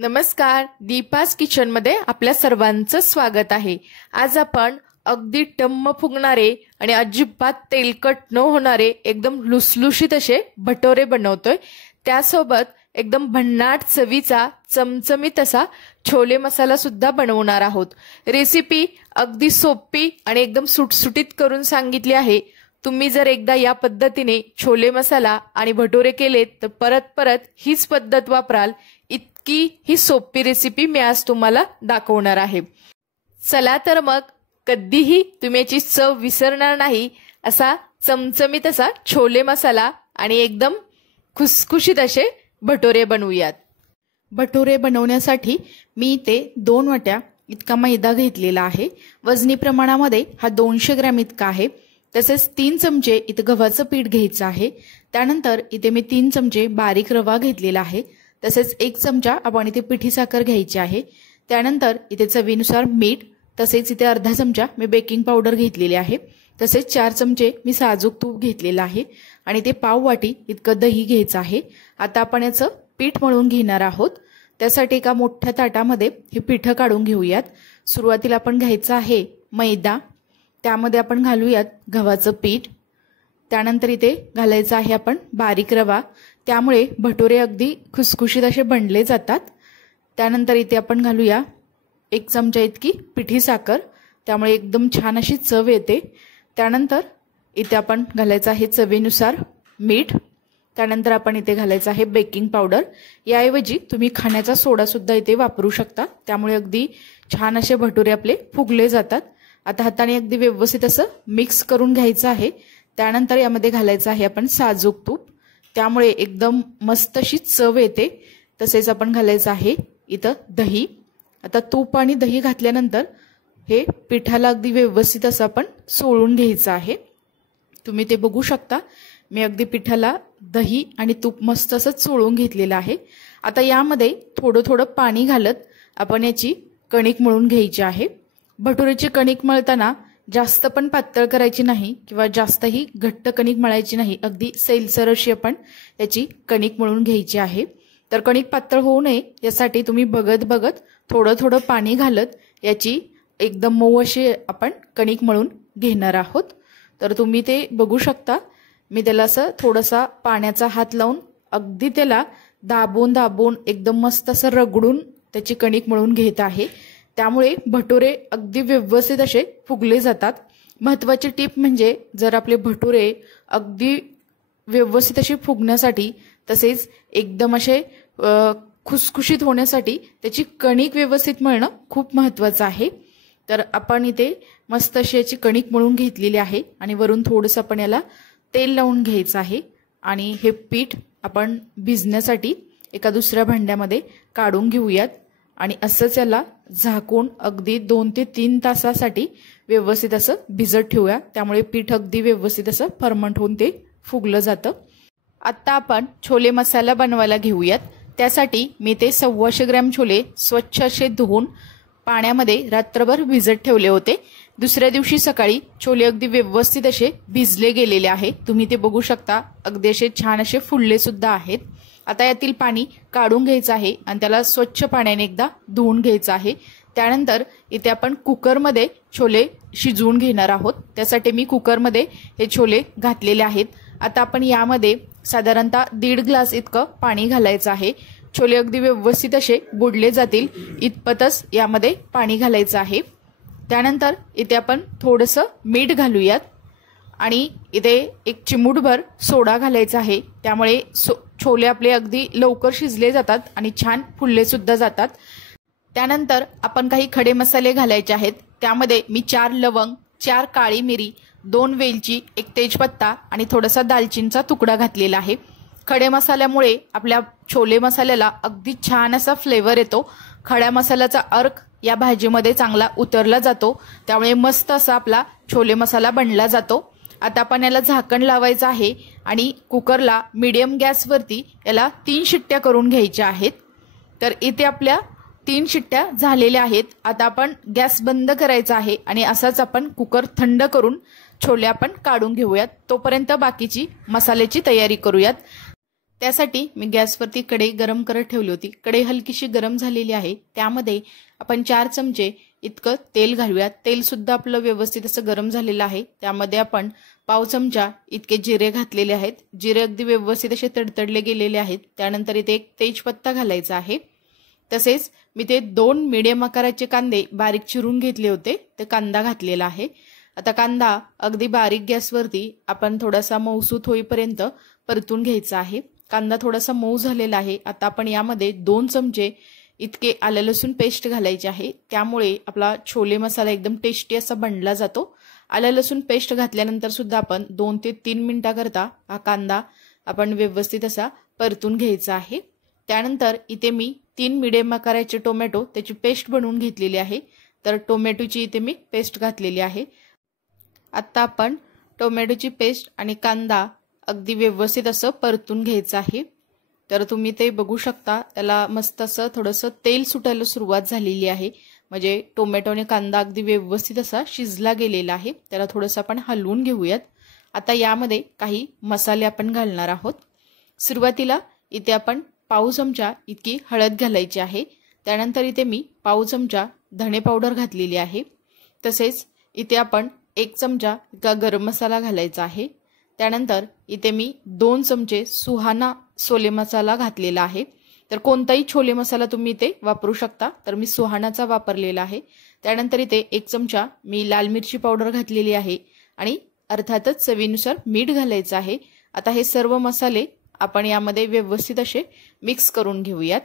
नमस्कार, दीपास किचन मध्ये आपल्या सर्वांचं स्वागत आहे। आज आपण अगदी टम्म फुगणारे आणि अजिबात तेलकट न होणारे एकदम लुसलुशीत असे भटोरे बनवतोय। त्यासोबत एकदम भन्नाट चवीचा चमचमीत असा छोले मसाला सुद्धा बनवणार आहोत। रेसिपी अगदी सोपी आणि एकदम सुटसुटीत करून सांगितली आहे। तुम्ही जर एकदा या पद्धतीने छोले मसाला आणि भटोरे केलेत तर परत परत हीच पद्धत वापराल। इतकी ही सोपी रेसिपी मी आज तुम्हाला दाखवणार आहे। चला तर मग कधीही तुम्ही याची चव विसरणार नाही असा चमचमीत असा छोले मसाला आणि एकदम खुसखुशीत असे भटोरे बनवूयात। भटोरे बनवण्यासाठी मी इथे 2 वाट्या इतका मैदा घेतलेला आहे। वजनी प्रमाणामध्ये हा 200 ग्रॅम इतका आहे। तसेच 3 चमचे इथे गव्हाचं पीठ घ्यायचं आहे। त्यानंतर इथे मी 3 चमचे बारीक रवा घेतलेला आहे। तसेच 1 चमचा आपण इथे पिठी साखर घ्यायची आहे। त्यानंतर इथे चवीनुसार मीठ, तसेच इथे अर्धा चमचा मी बेकिंग पावडर घेतलेली आहे। तसेच 4 चमचे मी साजूक तूप घेतलेला आहे आणि ते पाव वाटी इतकं दही घ्यायचं आहे। आता आपण याचं पीठ मळून घेणार आहोत। त्यासाठी एका मोठ्या ताटामध्ये हे पीठ काढून घेऊयात। सुरुवातीला आपण घ्यायचं आहे मैदा, त्यामध्ये आपण घालूयात गव्हाचं पीठ, त्यानंतर इथे घालायचं आहे आपण बारीक रवा, त्यामुळे भटोरे अगदी खुसखुशीत असे बनले जातात। त्यानंतर इथे आपण घालूया 1 चमचा इतकी पिठी साखर, त्यामुळे एकदम छान अशी चव येते। त्यानंतर इथे आपण घालायचं आहे चवीनुसार मीठ, त्यानंतर आपण इथे घालायचं आहे बेकिंग पावडर। याऐवजी तुम्ही खाण्याचा सोडा सुद्धा इथे वापरू शकता, त्यामुळे अगदी छान असे भटोरे आपले फुगले जातात। आता हाताने अगदी व्यवस्थित असं मिक्स करून घ्यायचं आहे। त्यानंतर यामध्ये घालायचं आहे आपण साजूक तूप, त्यामुळे एकदम मस्त अशी चव येते। तसेच आपण घालायचं आहे इथं दही। आता तूप आणि दही घातल्यानंतर हे पिठाला अगदी व्यवस्थित असं आपण सोळून घ्यायचं आहे। तुम्ही ते बघू शकता, मी अगदी पिठाला दही आणि तूप मस्त असं चोळून घेतलेलं आहे। आता यामध्ये थोडं थोडं पाणी घालत आपण याची कणिक मळून घ्यायची आहे। भटुरेची कणिक मळताना जास्त पण पातळ करायची नाही किंवा जास्तही घट्ट कणिक मळायची नाही, अगदी सैलसर अशी आपण याची कणिक मळून घ्यायची आहे। तर कणिक पातळ होऊ नये यासाठी तुम्ही बघत बघत थोडं थोडं पाणी घालत याची एकदम मऊ अशी आपण कणिक मळून घेणार आहोत। तर तुम्ही ते बघू शकता, मी त्याला असं थोडासा पाण्याचा हात लावून अगदी त्याला दाबून दाबून एकदम मस्त असं रगडून त्याची कणिक मळून घेत आहे। त्यामुळे भटोरे अगदी व्यवस्थित असे फुगले जातात। महत्त्वाची टीप म्हणजे जर आपले भटोरे अगदी व्यवस्थित असे फुगण्यासाठी तसेच एकदम असे खुसखुशीत होण्यासाठी त्याची कणिक व्यवस्थित मळणं खूप महत्त्वाचं आहे। तर आपण इथे मस्त अशी याची कणिक मळून घेतलेली आहे आणि वरून थोडंसं आपण याला तेल लावून घ्यायचं आहे आणि हे पीठ आपण भिजण्यासाठी एका दुसऱ्या भांड्यामध्ये काढून घेऊयात आणि असंच याला झाकून अगदी 2 ते 3 तासासाठी व्यवस्थित असं भिजत ठेवूया, त्यामुळे पीठ अगदी व्यवस्थित असं फर्मंट होऊन ते फुगलं जातं। आता आपण छोले मसाला बनवायला घेऊयात। त्यासाठी मी ते 125 ग्रॅम छोले स्वच्छ असे धुवून पाण्यामध्ये रात्रभर भिजत ठेवले होते। दुसऱ्या दिवशी सकाळी छोले अगदी व्यवस्थित असे भिजले गेलेले आहे। तुम्ही ते बघू शकता, अगदी असे छान असे फुलले सुद्धा आहेत। आता यातील पाणी काढून घ्यायचं आहे आणि त्याला स्वच्छ पाण्याने एकदा धुवून घ्यायचं आहे। त्यानंतर इथे आपण कुकरमध्ये छोले शिजवून घेणार आहोत। त्यासाठी मी कुकरमध्ये हे छोले घातलेले आहेत। आता आपण यामध्ये साधारणतः 1.5 ग्लास इतकं पाणी घालायचं आहे। छोले अगदी व्यवस्थित असे बुडले जातील इतपतच यामध्ये पाणी घालायचं आहे। त्यानंतर इथे आपण थोडंसं मीठ घालूयात आणि इथे 1 चिमूटभर सोडा घालायचा आहे, त्यामुळे छोले आपले अगदी लवकर शिजले जातात आणि छान फुलले सुद्धा जातात। त्यानंतर आपण काही खडे मसाले घालायचे आहेत। त्यामध्ये मी 4 लवंग, 4 काळी मिरी, 2 वेलची, 1 तेजपत्ता आणि थोडासा दालचिनीचा तुकडा घातलेला आहे। खडे मसाल्यामुळे आपल्या छोले मसाल्याला अगदी छान असा फ्लेवर येतो। खड्या मसाल्याचा अर्क या भाजीमध्ये चांगला उतरला जातो, त्यामुळे मस्त असा आपला छोले मसाला बनला जातो। आता आपण याला झाकण लावायचं आहे आणि कुकरला मीडियम गॅसवरती याला 3 शिट्ट्या करून घ्यायच्या आहेत। तर इथे आपल्या 3 शिट्ट्या झालेल्या आहेत। आता आपण गॅस बंद करायचा आहे आणि असाच आपण कुकर थंड करून छोले आपण काढून घेऊयात। तोपर्यंत बाकीची मसाल्याची तयारी करूयात। त्यासाठी मी गॅसवरती कढई गरम करत ठेवली होती। कढई हलकीशी गरम झालेली आहे। त्यामध्ये आपण 4 चमचे इतकं तेल घालूयात। तेल सुद्धा आपलं व्यवस्थित असं गरम झालेलं आहे। त्यामध्ये आपण पाव चमचा इतके जिरे घातलेले आहेत। जिरे अगदी व्यवस्थित असे तडतडले गेलेले आहेत। त्यानंतर इथे एक तेजपत्ता घालायचा आहे। तसेच मी ते 2 मीडियम आकाराचे कांदे बारीक चिरून घेतले होते, ते कांदा घातलेला आहे। आता कांदा अगदी बारीक गॅसवरती आपण थोडासा मऊसूत होईपर्यंत परतून घ्यायचा आहे। कांदा थोडासा मऊ झालेला आहे। आता आपण यामध्ये 2 चमचे इतके आलं लसूण पेस्ट घालायचे आहे। त्यामुळे आपला छोले मसाला एकदम टेस्टी असा बनला जातो। आलं लसूण पेस्ट घातल्यानंतर सुद्धा आपण 2 ते 3 मिनिटाकरता हा कांदा आपण व्यवस्थित असा परतून घ्यायचा आहे। त्यानंतर इथे मी 3 मीडियम आकाराचे टोमॅटो त्याची पेस्ट बनवून घेतलेली आहे। तर टोमॅटोची इथे मी पेस्ट घातलेली आहे। आता आपण टोमॅटोची पेस्ट आणि कांदा अगदी व्यवस्थित असं परतून घ्यायचं आहे। तर तुम्ही ते बघू शकता, त्याला मस्त असं थोडंसं तेल सुटायला सुरुवात झालेली आहे। म्हणजे टोमॅटो आणि कांदा अगदी व्यवस्थित असा शिजला गेलेला आहे। त्याला थोडंसं आपण हलवून घेऊयात। आता यामध्ये काही मसाले आपण घालणार आहोत। सुरुवातीला इथे आपण पाव चमचा इतकी हळद घालायची आहे। त्यानंतर इथे मी पाव चमचा धणे पावडर घातलेली आहे। तसेच इथे आपण 1 चमचा इतका गरम मसाला घालायचा आहे। त्यानंतर इथे मी 2 चमचे सुहाना छोले मसाला घातलेला आहे। तर कोणताही छोले मसाला तुम्ही इथे वापरू शकता, तर मी सुहानाचा वापरलेला आहे। त्यानंतर इथे 1 चमचा मी लाल मिरची पावडर घातलेली आहे आणि अर्थातच चवीनुसार मीठ घालायचं आहे। आता हे सर्व मसाले आपण यामध्ये व्यवस्थित असे मिक्स करून घेऊयात।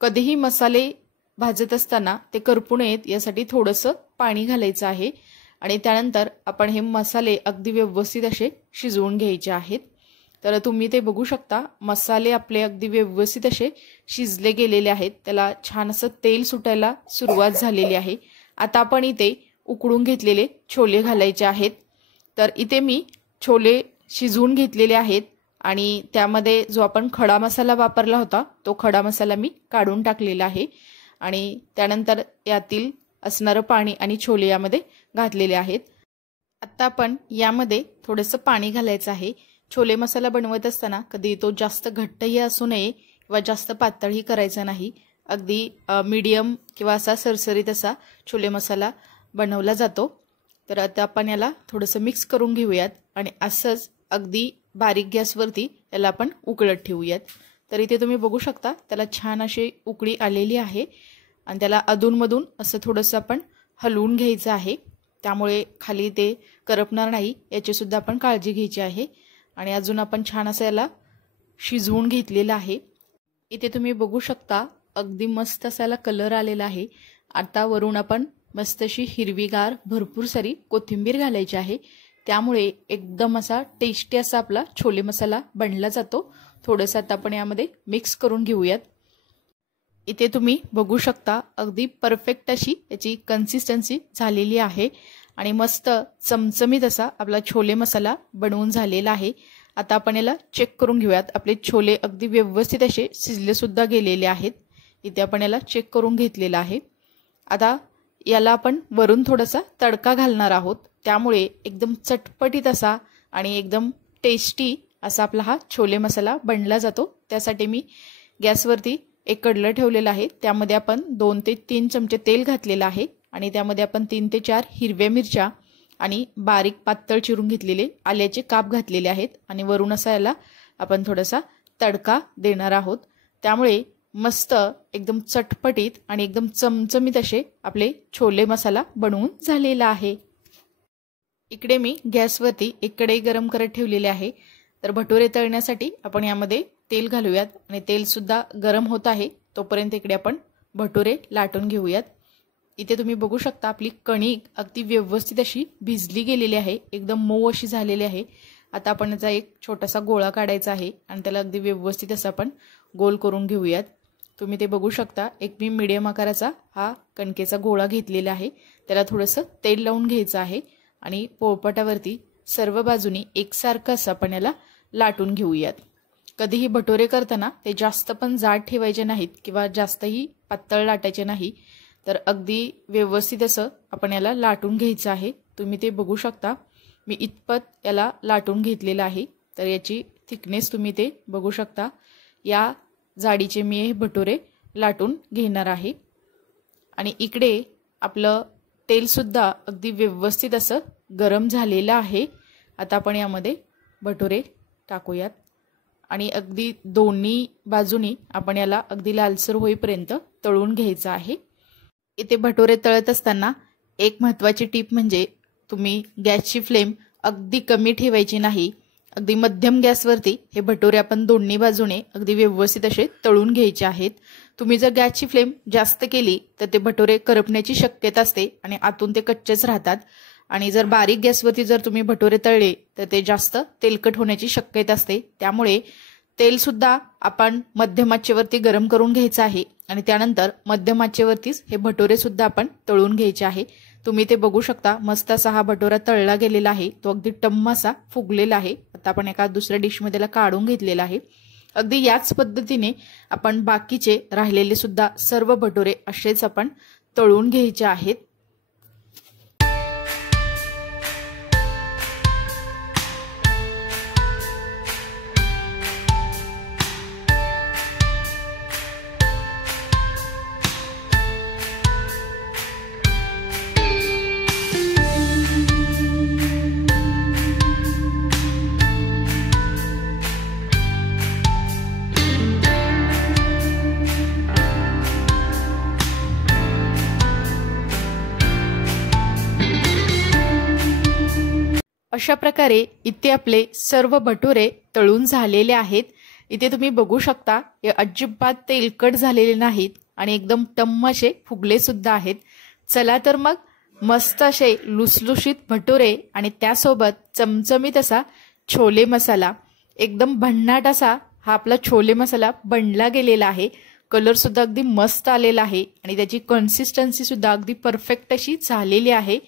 कधीही मसाले भाजत असताना ते करपू नयेत यासाठी थोडंसं पाणी घालायचं आहे आणि त्यानंतर आपण हे मसाले अगदी व्यवस्थित असे शिजवून घ्यायचे आहेत। तर तुम्ही ते बघू शकता, मसाले आपले अगदी व्यवस्थित असे शिजले गेलेले आहेत। त्याला छान असं तेल सुटायला सुरुवात झालेली आहे। आता आपण इथे उकळून घेतलेले छोले घालायचे आहेत। तर इथे मी छोले शिजवून घेतलेले आहेत आणि त्यामध्ये जो आपण खडा मसाला वापरला होता तो खडा मसाला मी काढून टाकलेला आहे आणि त्यानंतर यातील असणारं पाणी आणि छोले यामध्ये घातलेले आहेत। आता आपण यामध्ये थोडंसं पाणी घालायचं आहे। छोले मसाला बनवत असताना कधी तो जास्त घट्टही असू नये किंवा जास्त पातळही करायचा नाही। अगदी मीडियम किंवा असा सरसरीत असा छोले मसाला बनवला जातो। तर आता आपण याला थोडंसं मिक्स करून घेऊयात आणि असंच अगदी बारीक गॅसवरती याला आपण उकळत ठेवूयात। तर इथे तुम्ही बघू शकता, त्याला छान अशी उकळी आलेली आहे आणि त्याला अधूनमधून असं थोडंसं आपण हलवून घ्यायचं आहे। त्यामुळे खाली ते करपणार नाही याची सुद्धा आपण काळजी घ्यायची आहे। आणि अजून आपण छान असं याला शिजवून घेतलेलं आहे। इथे तुम्ही बघू शकता, अगदी मस्त असा याला कलर आलेला आहे। आता वरून आपण मस्त अशी हिरवीगार भरपूर सारी कोथिंबीर घालायची आहे। त्यामुळे एकदम असा टेस्टी असा आपला छोले मसाला बनला जातो। थोडंसं आता आपण यामध्ये मिक्स करून घेऊयात। इथे तुम्ही बघू शकता, अगदी परफेक्ट अशी याची कन्सिस्टन्सी झालेली आहे आणि मस्त चमचमीत असा आपला छोले मसाला बनवून झालेला आहे। आता आपण याला चेक करून घेऊयात। आपले छोले अगदी व्यवस्थित असे शिजले सुद्धा गेलेले आहेत। इथे आपण याला चेक करून घेतलेला आहे। आता याला आपण वरून थोडासा तडका घालणार आहोत। त्यामुळे एकदम चटपटीत असा आणि एकदम टेस्टी असा आपला हा छोले मसाला बनला जातो। त्यासाठी मी गॅसवरती एक कढलं ठेवलेलं आहे। त्यामध्ये आपण 2 ते 3 चमचे तेल घातलेलं आहे आणि त्यामध्ये आपण 3 ते 4 हिरव्या मिरच्या आणि बारीक पातळ चिरून घेतलेले आल्याचे काप घातलेले आहेत आणि वरून असा याला आपण थोडासा तडका देणार आहोत। त्यामुळे मस्त एकदम चटपटीत आणि एकदम चमचमीत असे आपले छोले मसाला बनवून झालेला आहे। इकडे मी गॅसवरती एक कढई गरम करत ठेवलेली आहे। तर भटुरे तळण्यासाठी आपण यामध्ये तेल घालूयात आणि तेल सुद्धा गरम होत आहे। तोपर्यंत इकडे आपण भटुरे लाटून घेऊयात। इथे तुम्ही बघू शकता, आपली कणिक अगदी व्यवस्थित अशी भिजली गेलेली आहे, एकदम मऊ अशी झालेली आहे। आता आपण याचा एक छोटासा गोळा काढायचा आहे आणि त्याला अगदी व्यवस्थित असं आपण गोल करून घेऊयात। तुम्ही ते बघू शकता, एक मी मीडियम आकाराचा हा कणकेचा गोळा घेतलेला आहे। त्याला थोडंसं तेल लावून घ्यायचं आहे आणि पोळपाटावरती सर्व बाजूनी एकसारखं असं आपण याला लाटून घेऊयात। कधीही भटोरे करताना ते जास्त पण जाड ठेवायचे नाहीत किंवा जास्तही पातळ लाटायचे नाही। तर अगदी व्यवस्थित असं आपण याला लाटून घ्यायचं आहे। तुम्ही ते बघू शकता, मी इतपत याला लाटून घेतलेलं आहे। तर याची थिकनेस तुम्ही ते बघू शकता। या जाडीचे मी हे भटुरे लाटून घेणार आहे। आणि इकडे आपलं तेल सुद्धा अगदी व्यवस्थित असं गरम झालेलं आहे। आता आपण यामध्ये भटुरे टाकूयात आणि अगदी दोन्ही बाजूनी आपण याला अगदी लालसर होईपर्यंत तळून घ्यायचं आहे। इथे भटुरे तळत असताना एक महत्त्वाची टिप म्हणजे तुम्ही गॅसची फ्लेम अगदी कमी ठेवायची नाही। अगदी मध्यम गॅसवरती हे भटुरे आपण दोन्ही बाजूने अगदी व्यवस्थित असे तळून घ्यायचे आहेत। तुम्ही जर गॅसची फ्लेम जास्त केली तर ते भटुरे करपण्याची शक्यता असते आणि आतून ते कच्चेच राहतात। आणि जर बारीक गॅसवरती जर तुम्ही भटुरे तळले तर ते जास्त तेलकट होण्याची शक्यता असते। त्यामुळे तेल सुद्धा आपण मध्यम आचेवरती गरम करून घ्यायचं आहे आणि त्यानंतर मध्यम आचेवरतीच हे भटुरे सुद्धा आपण तळून घ्यायचे आहे। तुम्ही ते बघू शकता मस्त असा हा भटुरा तळला गेलेला आहे, तो अगदी टम्म असा फुगलेला आहे। आता आपण एका दुसऱ्या डिशमध्ये त्याला काढून घेतलेला आहे। अगदी याच पद्धतीने आपण बाकीचे राहिलेले सुद्धा सर्व भटुरे असेच आपण तळून घ्यायचे आहेत। अशा प्रकारे इथे आपले सर्व भटुरे तळून झालेले आहेत। इथे तुम्ही बघू शकता हे अजिबात तेलकट झालेले नाहीत आणि एकदम टम्म असे फुगले सुद्धा आहेत। चला तर मग मस्त असे लुसलुशीत भटुरे आणि त्यासोबत चमचमीत असा छोले मसाला, एकदम भन्नाट असा हा आपला छोले मसाला बनला गेलेला आहे। कलर सुद्धा अगदी मस्त आलेला आहे आणि त्याची कन्सिस्टन्सी सुद्धा अगदी परफेक्ट अशी झालेली आहे।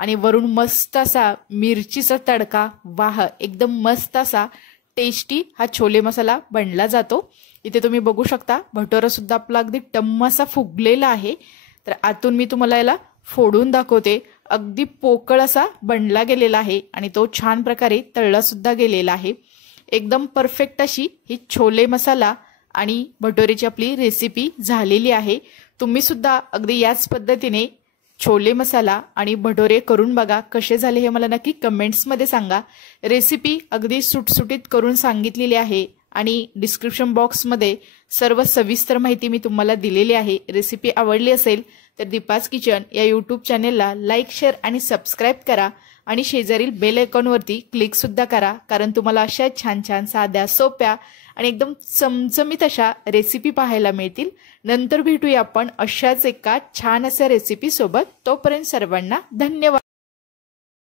आणि वरून मस्त असा मिरचीचा तडका, वाह एकदम मस्त असा टेस्टी हा छोले मसाला बनला जातो। इथे तुम्ही बघू शकता भटुरा सुद्धा आपला अगदी टम्म असा फुगलेला आहे। तर आतून मी तुम्हाला याला फोडून दाखवते, अगदी पोकळ असा बनला गेलेला आहे आणि तो छान प्रकारे तळला सुद्धा गेलेला आहे। एकदम परफेक्ट अशी ही छोले मसाला आणि भटुरेची आपली रेसिपी झालेली आहे। तुम्ही सुद्धा अगदी याच पद्धतीने छोले मसाला आणि भटुरे करून बघा, कसे झाले हे मला नक्की कमेंट्समध्ये सांगा। रेसिपी अगदी सुटसुटीत करून सांगितलेली आहे आणि डिस्क्रिप्शन बॉक्समध्ये सर्व सविस्तर माहिती मी तुम्हाला दिलेली आहे। रेसिपी आवडली असेल तर दीपाज किचन या यूट्यूब चॅनेलला लाईक, शेअर आणि सबस्क्राईब करा आणि शेजारील बेल आयकॉनवरती क्लिक सुद्धा करा, कारण तुम्हाला अशा छान छान साध्या सोप्या आणि एकदम चमचमीत अशा रेसिपी पाहायला मिळतील। नंतर भेटूया आपण अशाच एका छान अशा रेसिपी सोबत। तोपर्यंत सर्वांना धन्यवाद।